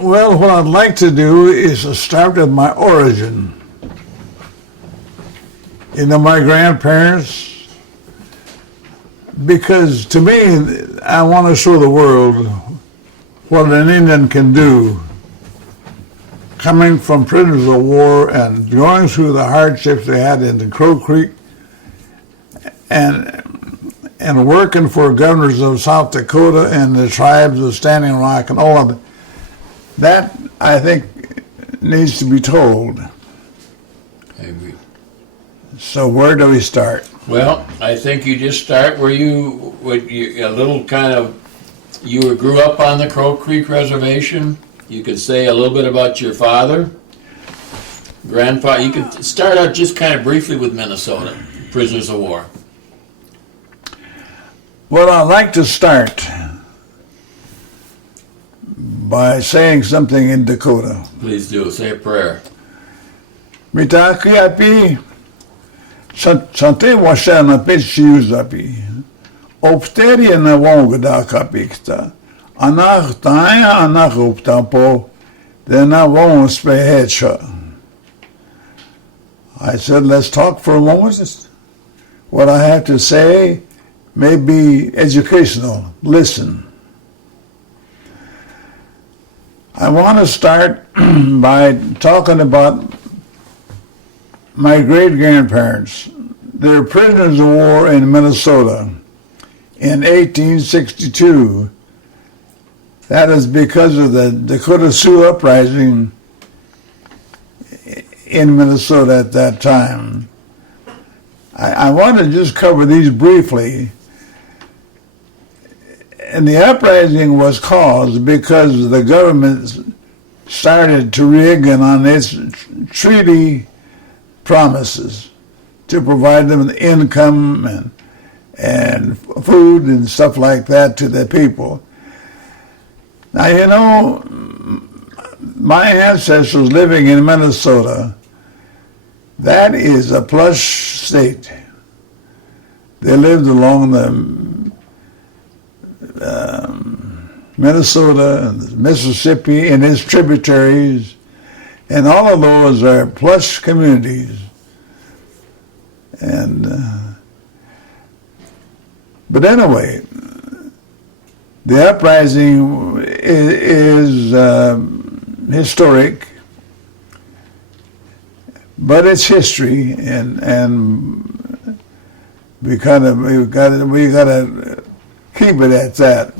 Well, what I'd like to do is to start with my origin. My grandparents, because to me, I want to show the world what an Indian can do, coming from prisoners of war and going through the hardships they had in the Crow Creek and working for governors of South Dakota and the tribes of Standing Rock and all of it. That, I think, needs to be told. I agree. So where do we start? Well, I think you just start where you grew up on the Crow Creek Reservation. You could say a little bit about your father, grandfather. You could start out just kind of briefly with Minnesota, prisoners of war. Well, I'd like to start by saying something in Dakota. Please do. Say a prayer. Mitaki api, sante washana peshius api, opteri na wongda kapikta, anach taya anach uptapo, then I won't spehecha. I said, let's talk for a moment. What I have to say may be educational. Listen. I want to start by talking about my great-grandparents. They're prisoners of war in Minnesota in 1862. That is because of the Dakota Sioux uprising in Minnesota at that time. I want to just cover these briefly. And the uprising was caused because the government started to rig on its treaty promises to provide them with income and food and stuff like that to the people. Now, my ancestors living in Minnesota, that is a plush state. They lived along the Minnesota and Mississippi and its tributaries, and all of those are plush communities. But anyway, the uprising is historic, but it's history, and we got to keep it at that.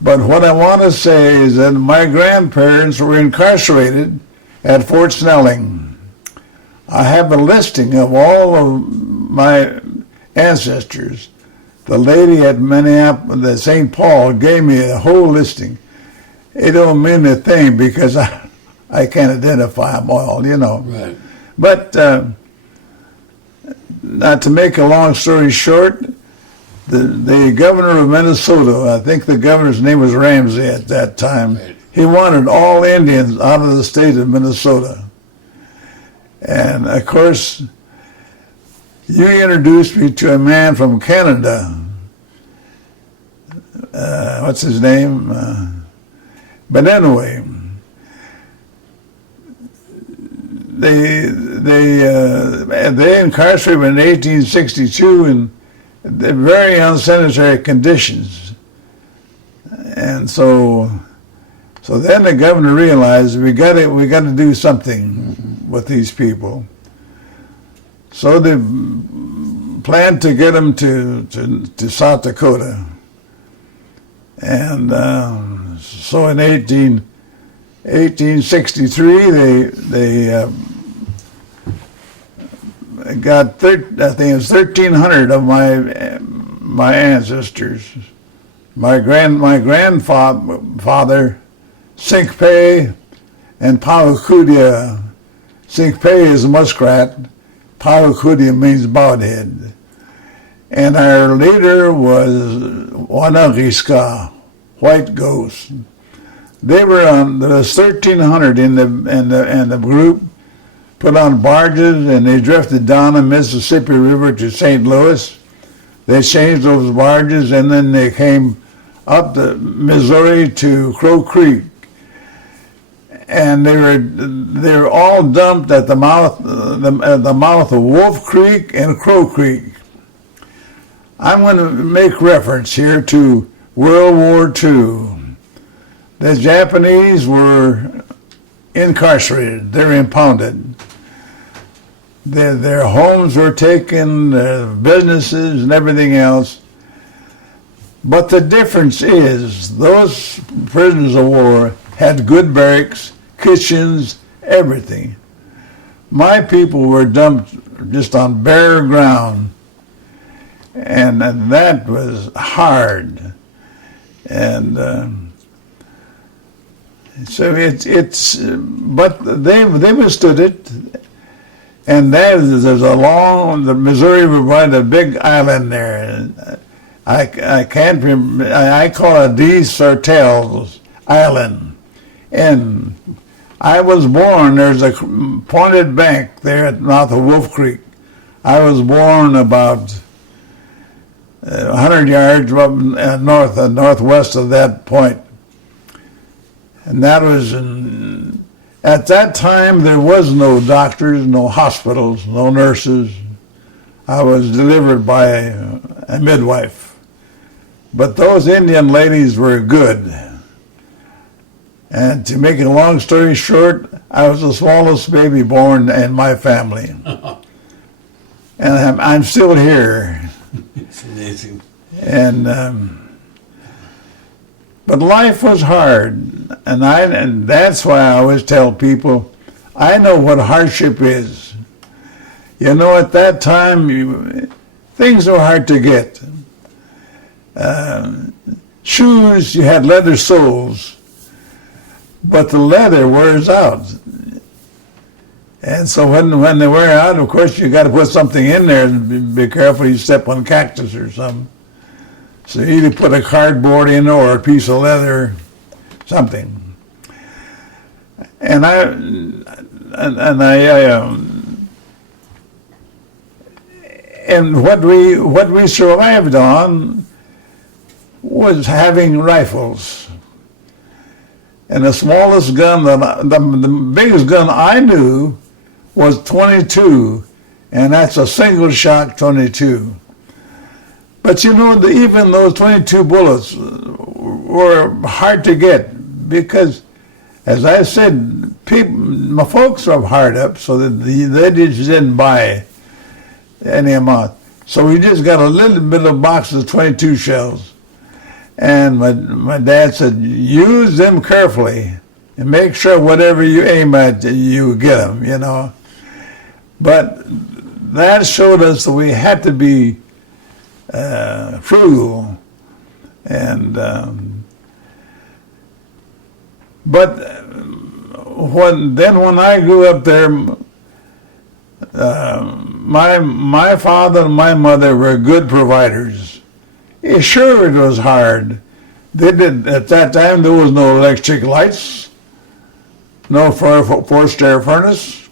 But what I want to say is that my grandparents were incarcerated at Fort Snelling. I have a listing of all of my ancestors. The lady at Minneapolis, the St. Paul, gave me a whole listing. It don't mean a thing because I can't identify them all, Right. But not to make a long story short, the governor of Minnesota, I think the governor's name was Ramsey at that time, right. He wanted all Indians out of the state of Minnesota. And of course, you introduced me to a man from Canada. What's his name? But anyway, they incarcerated him in 1862 in very unsanitary conditions, and so then the governor realized we got to do something with these people. So they planned to get them to South Dakota, and so in 1863 they got I think it was 1,300 of my ancestors. My grandfather, Sinkpay, and Pawakudia. Sinkpay is muskrat. Pawakudia means bowhead. And our leader was Wanagiska, white ghost. There was 1,300 in the group, put on barges, and they drifted down the Mississippi River to St. Louis. They changed those barges, and then they came up the Missouri to Crow Creek. and they were all dumped at the mouth of Wolf Creek and Crow Creek. I'm going to make reference here to World War II. The Japanese were incarcerated. They're impounded. Their homes were taken, their businesses and everything else. But the difference is those prisoners of war had good barracks, kitchens, everything. My people were dumped just on bare ground, and that was hard. And so but they withstood it. And there's the Missouri provided a big island there. I can't remember, I call it De Sartelles Island. And I was born, there's a pointed bank there at the mouth of Wolf Creek. I was born about 100 yards northwest of that point. And that was at that time there was no doctors, no hospitals, no nurses. I was delivered by a midwife. But those Indian ladies were good. And to make a long story short, I was the smallest baby born in my family. And I'm still here. It's amazing. And but life was hard, and that's why I always tell people, I know what hardship is. You know, at that time, things were hard to get. Shoes, you had leather soles, but the leather wears out. And so when they wear out, of course, you got to put something in there and be careful you step on cactus or something. So you either put a cardboard in or a piece of leather, something. And what we survived on was having rifles. And the smallest gun, the biggest gun I knew was 22, and that's a single shot 22. But you know, even those 22 bullets were hard to get because, as I said, my folks were hard up, so that they just didn't buy any amount. So we just got a little bit of box of 22 shells. And my dad said, use them carefully and make sure whatever you aim at, you get them, you know. But that showed us that we had to be frugal, and but when I grew up there, my father and my mother were good providers. Sure, it was hard. They did at that time. There was no electric lights, no forced air furnace,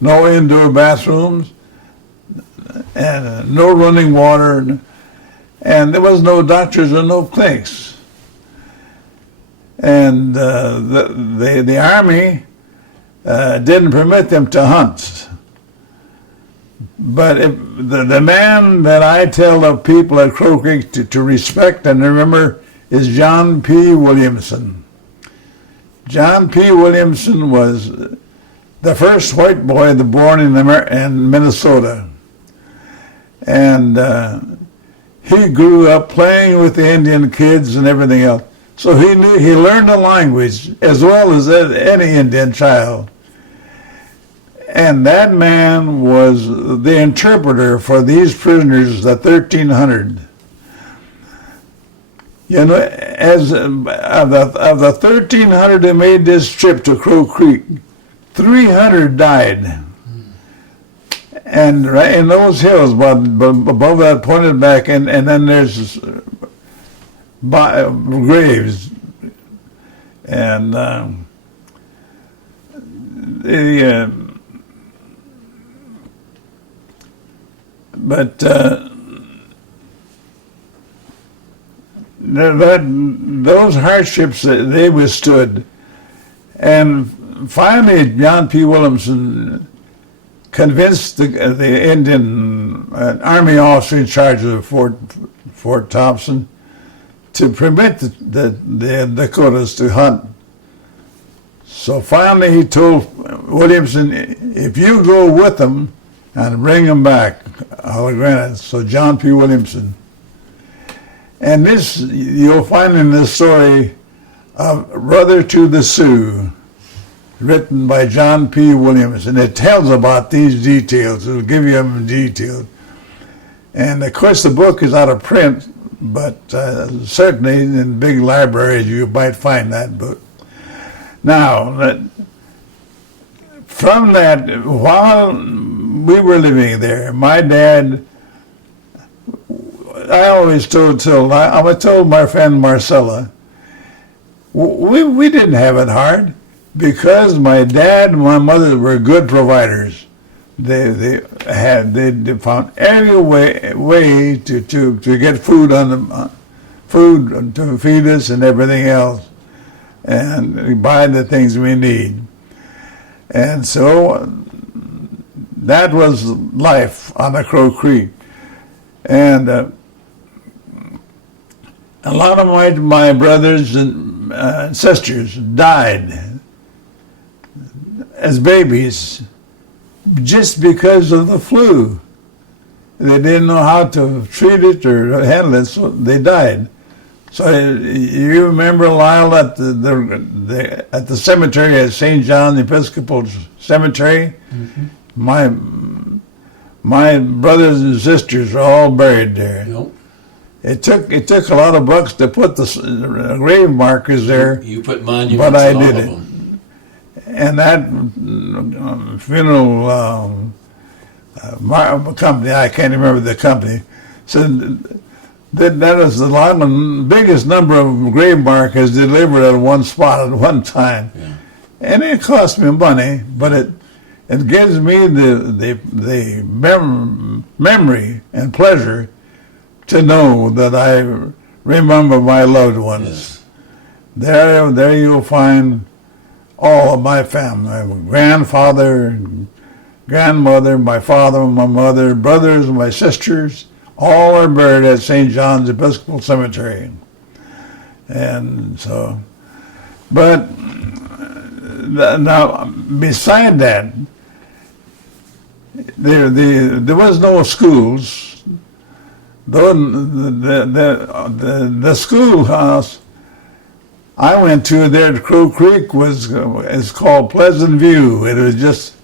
no indoor bathrooms, and no running water. And there was no doctors and no clinics. And the Army didn't permit them to hunt. But the man that I tell the people at Crow Creek to respect and remember is John P. Williamson. John P. Williamson was the first white boy born in Minnesota. And he grew up playing with the Indian kids and everything else. So he learned the language as well as any Indian child. And that man was the interpreter for these prisoners, the 1,300. You know, as of the 1,300 that made this trip to Crow Creek, 300 died. And right in those hills, above that pointed back, and then there's graves. And those hardships they withstood. And finally, John P. Williamson convinced the Indian Army officer in charge of Fort Thompson to permit the Dakotas to hunt. So finally he told Williamson, if you go with them and bring them back, I'll grant it. So John P. Williamson. And this, you'll find in the story of Brother to the Sioux, written by John P. Williamson. It tells about these details. It'll give you them in detail. And of course the book is out of print, but certainly in big libraries you might find that book. Now, from that, while we were living there, my dad, I always told my friend Marcella, we didn't have it hard because my dad and my mother were good providers. They found every way to get food food to feed us and everything else, and buy the things we need. And so that was life on the Crow Creek. And a lot of my brothers and sisters died as babies just because of the flu. They didn't know how to treat it or handle it, so they died. So you remember, Lyle, at the cemetery at St. John Episcopal Cemetery? Mm-hmm. My brothers and sisters are all buried there. Yep. It took a lot of bucks to put the grave markers there. You put monuments, but I did it. And that funeral company, I can't remember the company, said that is the biggest number of grave markers delivered at one spot at one time. Yeah. And it cost me money, but it gives me the memory and pleasure to know that I remember my loved ones. Yes. There you'll find all of my family, my grandfather, grandmother, my father, my mother, brothers, my sisters, all are buried at St. John's Episcopal Cemetery. And so, but now beside that, there was no schools. Though the schoolhouse I went to there at Crow Creek is called Pleasant View. It was just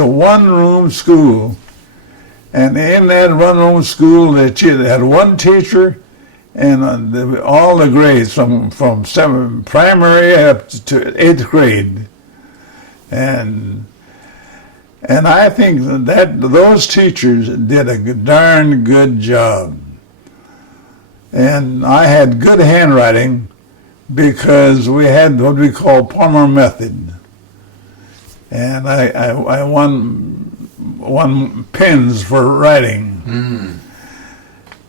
a one-room school, and in that one-room school they had one teacher and all the grades from primary up to 8th grade, and I think that those teachers did a darn good job, and I had good handwriting because we had what we call Palmer method, and I won pins for writing. Mm.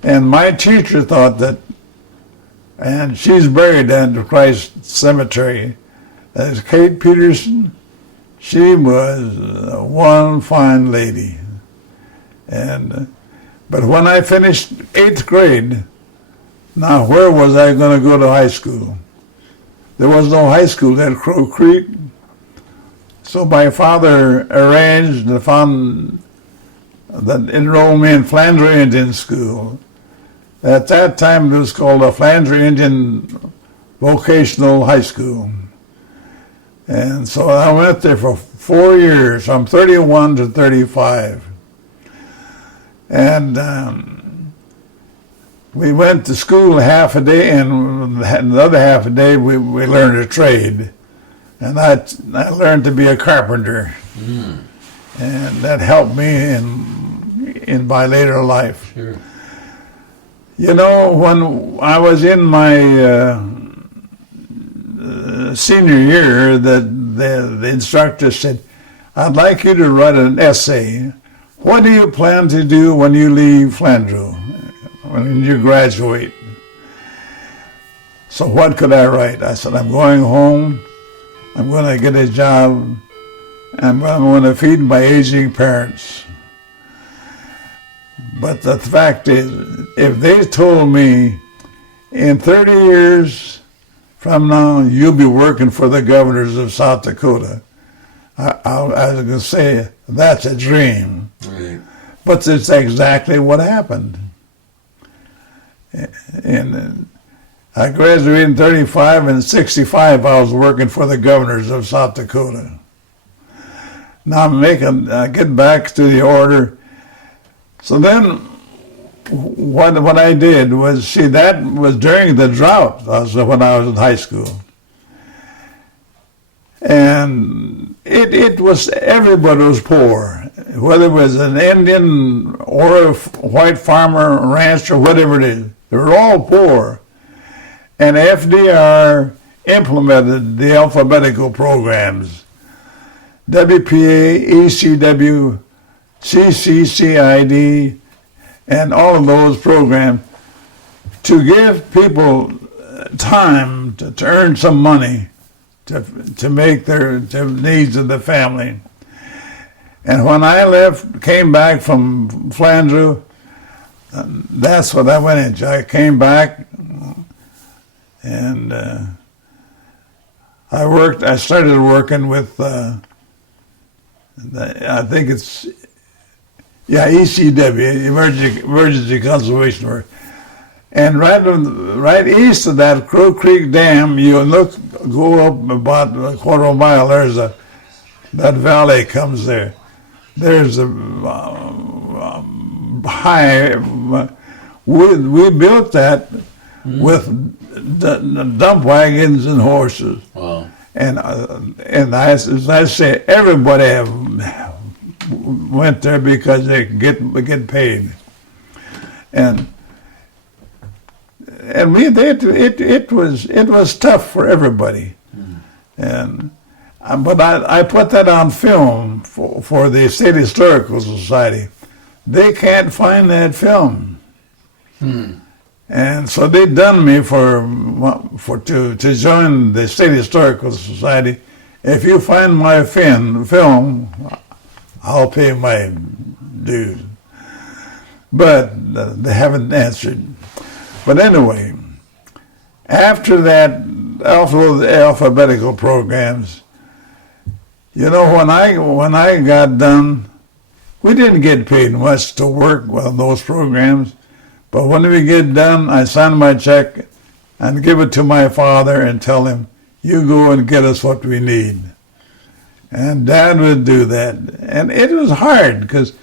And my teacher thought that, and she's buried at the Christ Cemetery, that is Kate Peterson. She was one fine lady. But when I finished 8th grade, now where was I going to go to high school? There was no high school at Crow Creek. So my father arranged and found that enrolled me in Flandre Indian School. At that time it was called a Flandre Indian Vocational High School. And so I went there for 4 years, from 31 to 35. And we went to school half a day, and the other half a day we learned a trade. And I learned to be a carpenter. Mm. And that helped me in my later life. Sure. You know, when I was in my senior year, the instructor said, I'd like you to write an essay. What do you plan to do when you leave Flandreau, when you graduate? So what could I write? I said, I'm going home I'm going to get a job. I'm going to feed my aging parents. But the fact is, if they told me in 30 years from now, you'll be working for the governors of South Dakota, I was going to say, that's a dream. Right. But it's exactly what happened. And I graduated in 35, and in 65 I was working for the governors of South Dakota. Now get back to the order. So then what I did was, see, that was during the drought when I was in high school. And it was, everybody was poor, whether it was an Indian or a white farmer, a rancher, whatever it is. They were all poor. And FDR implemented the alphabetical programs, WPA, ECW, CCCID, and all of those programs to give people time to earn some money to make their needs of the family. And when I came back from Flandreau, that's what I went into. I came back and I started working with, I think it's, ECW, Emergency Conservation Work. And right east of that Crow Creek Dam, you go up about a quarter of a mile, that valley comes there. There's a high, we built that with dump wagons and horses. Wow. And as I say, everybody went there because they could get paid. And it was tough for everybody. And but I put that on film for the State Historical Society. They can't find that film. And so they done me to join the State Historical Society. If you find my film, I'll pay my dues. But they haven't answered. But anyway, after that, the alphabetical programs, you know, when I got done, we didn't get paid much to work on those programs. But when we get done, I sign my check and give it to my father and tell him, you go and get us what we need. And Dad would do that. And it was hard because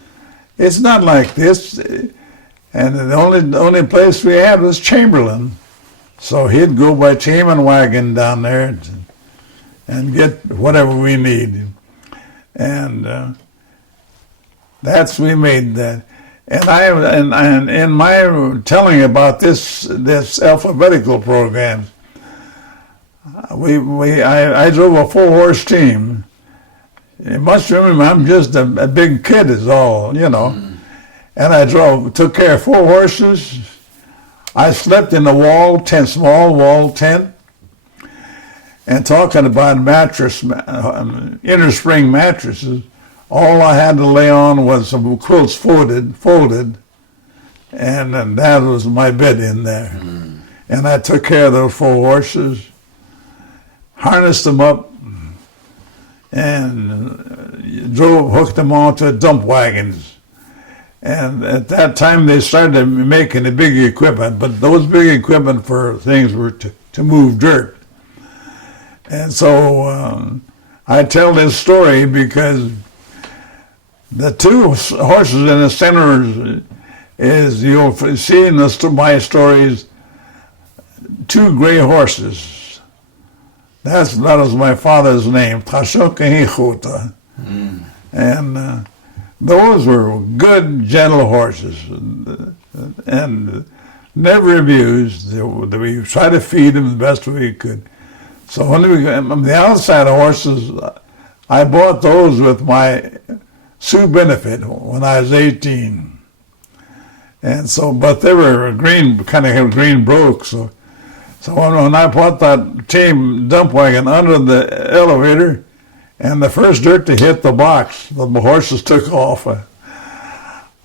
it's not like this. And the only place we had was Chamberlain. So he'd go by team and wagon down there and get whatever we need. And we made that. And in my telling about this alphabetical program, I drove a 4-horse team. You must remember, I'm just a big kid is all, you know. And took care of 4 horses. I slept in a small wall tent. And talking about inner spring mattresses, all I had to lay on was some quilts folded, and that was my bed in there. And I took care of those 4 horses, harnessed them up, and hooked them onto dump wagons. And at that time they started making the big equipment, but those big equipment for things were to move dirt. And so I tell this story because the 2 horses in the center is, you'll see in my stories, 2 gray horses. That was my father's name, Tashokahichota. And those were good, gentle horses and never abused. We tried to feed them the best we could. So when the outside horses, I bought those with my Sioux benefit when I was 18. And so, but they were kind of green broke, so So when I put that team dump wagon under the elevator, and the first dirt to hit the box, the horses took off.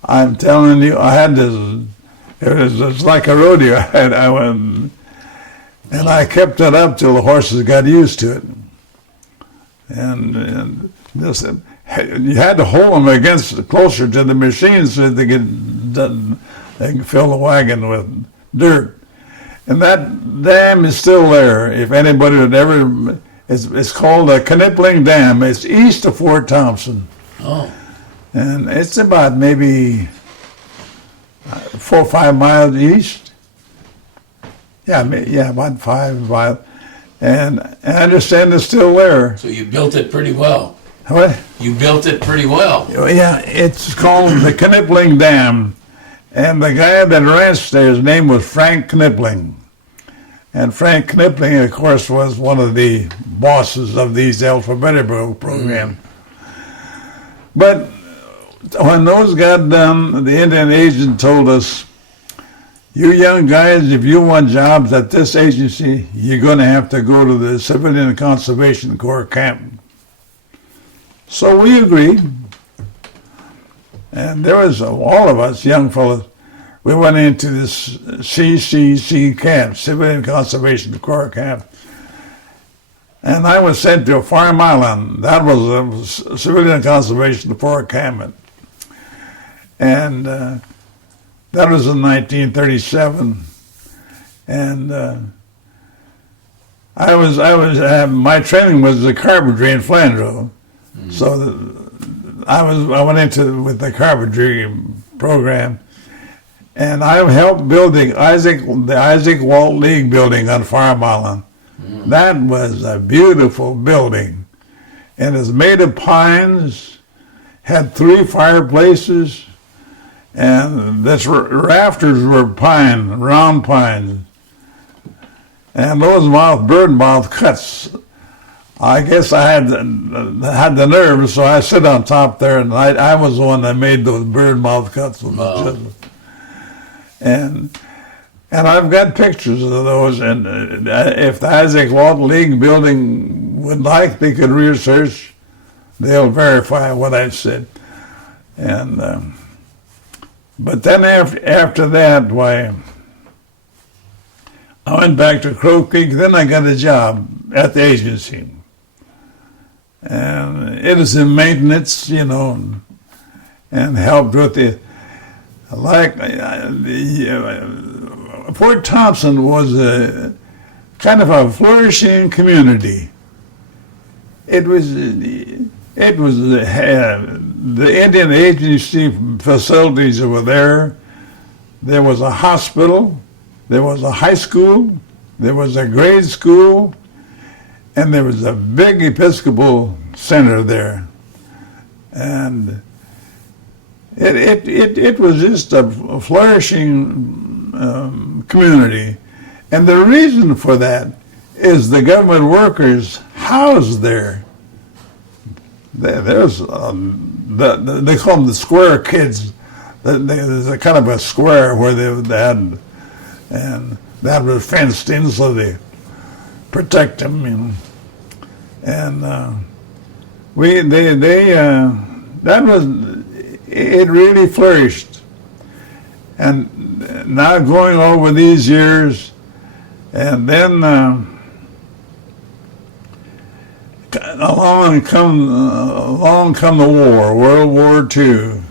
I'm telling you, I had this. It's like a rodeo. I went, and I kept it up till the horses got used to it. And this, you had to hold them against closer to the machine so they could fill the wagon with dirt. And that dam is still there. If anybody would ever, it's called the Knipling Dam. It's east of Fort Thompson. Oh. And it's about maybe 4 or 5 miles east. Yeah, about 5 miles. And I understand it's still there. So you built it pretty well. What? You built it pretty well. Yeah, it's called the Knipling Dam. And the guy that ranched there, his name was Frank Knipling. And Frank Knipling, of course, was one of the bosses of these alphabetical programs. But when those got done, the Indian agent told us, you young guys, if you want jobs at this agency, you're going to have to go to the Civilian Conservation Corps camp. So we agreed. And there was all of us, young fellows, we went into this CCC camp, Civilian Conservation Corps camp. And I was sent to Farm Island. That was a Civilian Conservation Corps camp. And that was in 1937. And my training was the carpentry in Flandreau. So I went with the carpentry program, and I helped build the Isaac Walt League building on Farm Island. That was a beautiful building, and it's made of pines, had 3 fireplaces, and the rafters were pine, round pines, and those bird mouth cuts. I guess I had the nerve, so I sit on top there, and I was the one that made those bird mouth cuts. Wow. And I've got pictures of those, and if the Isaac Walt League building would like, they could research. They'll verify what I said. And but then after that, why, I went back to Crow Creek. Then I got a job at the agency. And it was in maintenance, and helped with Fort Thompson was a kind of a flourishing community. It was the Indian agency facilities that were there. There was a hospital, there was a high school, there was a grade school, and there was a big Episcopal center there. And it was just a flourishing community. And the reason for that is the government workers housed there. There's they call them the square kids. There's a kind of a square where they had, and that was fenced in so they protect them, And it really flourished. And now going over these years, and then along come the war, World War II.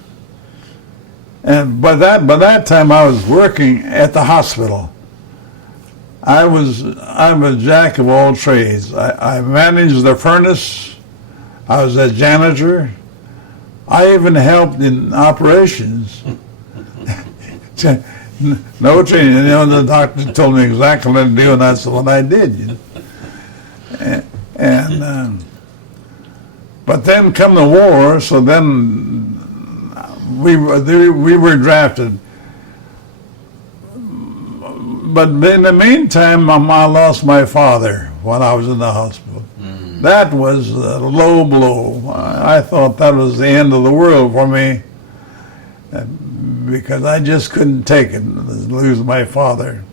And by that time I was working at the hospital. I'm a jack of all trades. I managed the furnace. I was a janitor. I even helped in operations. No training. The doctor told me exactly what to do, and that's what I did. But then come the war, so then we were drafted. But in the meantime, I lost my father when I was in the hospital. Mm-hmm. That was a low blow. I thought that was the end of the world for me, because I just couldn't take it, lose my father.